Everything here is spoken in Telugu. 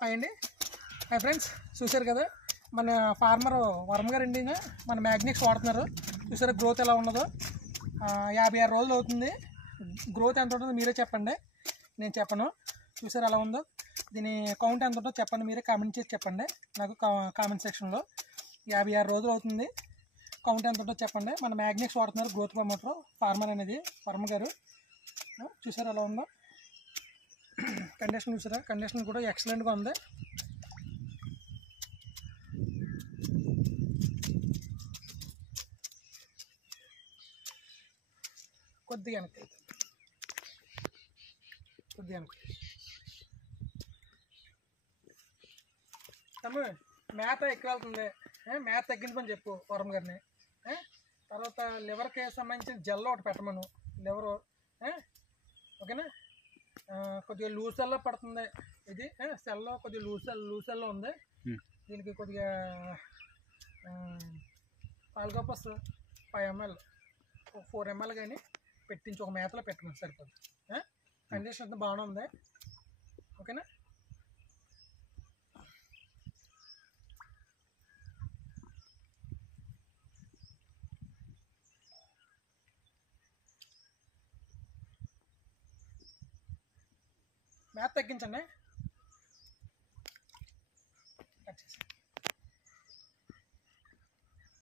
హాయ్ అండి. హాయ్ ఫ్రెండ్స్, చూశారు కదా మన ఫార్మర్ వర్మ గారు అండి. మన మ్యాగ్నిక్స్ వాడుతున్నారు. చూసారా గ్రోత్ ఎలా ఉన్నదో. 56 రోజులు అవుతుంది. గ్రోత్ ఎంత ఉంటుందో మీరే చెప్పండి, నేను చెప్పను. చూసారు ఎలా ఉందో. దీని కౌంట్ ఎంత ఉంటుందో చెప్పండి, మీరే కామెంట్ చేసి చెప్పండి నాకు కామెంట్ సెక్షన్లో. 56 రోజులు అవుతుంది. కౌంట్ ఎంత ఉంటుందో చెప్పండి. మన మ్యాగ్నిక్స్ వాడుతున్నారు, గ్రోత్ ప్రమోటర్ ఫార్మర్ అనేది వర్మ గారు. చూసారు ఎలా ఉందో. కండిషన్ చూసారా, కండిషన్ కూడా ఎక్సలెంట్గా ఉంది. కొద్దిగా తమ్ము మేత ఎక్కువ వెళ్తుంది, మేత తగ్గించమని చెప్పు వరం గారిని. తర్వాత లివర్కి సంబంధించిన జెల్ ఒకటి పెట్టమను, లివరు. ఓకేనా. కొద్దిగా లూజ్ సెల్లో పడుతుంది ఇది. సెల్లో కొద్దిగా లూజ్ సెల్లో ఉంది. దీనికి కొద్దిగా పాల్గోపస్ 5 ml 4 ml కానీ పెట్టించి ఒక మేతలో పెట్టమని సరిపోతుంది. కండిషన్ అంతా బాగానే ఉంది. ఓకేనా. మేత తగ్గించండి. కట్ చేసి